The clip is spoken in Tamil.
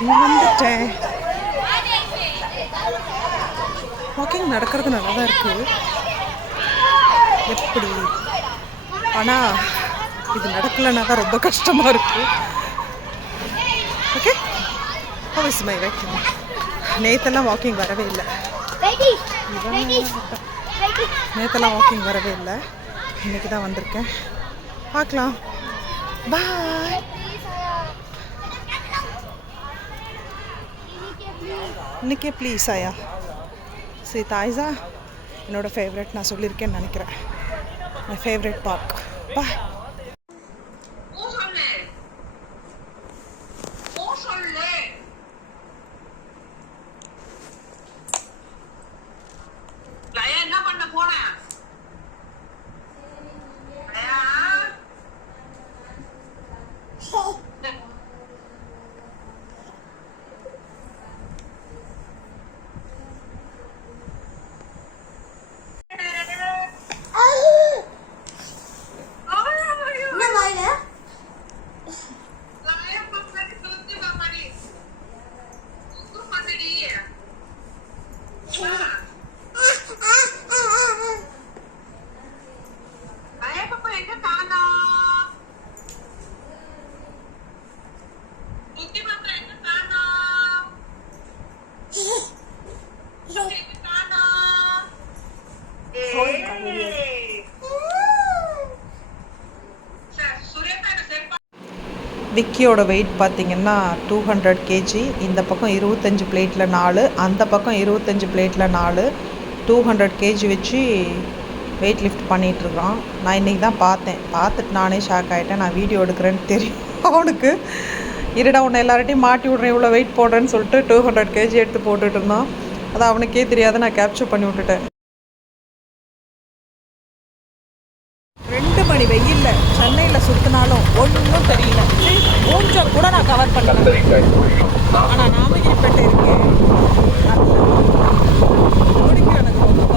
வாக்கிங் வந்துட்டேன். வாக்கிங் நடக்கிறது நல்லா தான் இருக்குது. எப்படி ஆனால் இது நடக்கலைன்னா தான் ரொம்ப கஷ்டமாக இருக்குது. Okay, how my walking? நேற்றெல்லாம் வாக்கிங் வரவே இல்லை. நேற்றெல்லாம் வாக்கிங் வரவே இல்லை. இன்றைக்கி தான் வந்திருக்கேன். பார்க்கலாம். பாய். இன்னைக்கே ப்ளீஸ் ஆயா. சரி தாய்ஸா, என்னோடய ஃபேவரட் நான் சொல்லியிருக்கேன்னு நினைக்கிறேன். My favourite park. பாய். விக்கியோட வெயிட் பார்த்திங்கன்னா 200 kg. இந்த பக்கம் 25 பிளேட்டில் 4, அந்த பக்கம் 25 பிளேட்டில் 4, 200 kg வச்சு வெயிட் லிஃப்ட் பண்ணிகிட்ருக்கான். நான் இன்றைக்கி தான் பார்த்துட்டு நானே ஷாக் ஆகிட்டேன். நான் வீடியோ எடுக்கிறேன்னு தெரியும் அவனுக்கு. இருடா உன்னை எல்லார்ட்டையும் மாட்டி விட்றேன் இவ்வளோ வெயிட் போடுறேன்னு சொல்லிட்டு 200 kg எடுத்து போட்டுட்டு இருந்தான். அது அவனுக்கே தெரியாத நான் கேப்சர் பண்ணி விட்டுட்டேன். 2 மணி வெயில்ல சென்னையில் சுற்றினாலும் ஒன்றும் தெரியல. கொஞ்சம் கூட நான் கவர் பண்ணேன். ஆனால் நாமகிரிப்பேட்டை இருக்கேன், பிடிக்கும் எனக்கு ரொம்ப.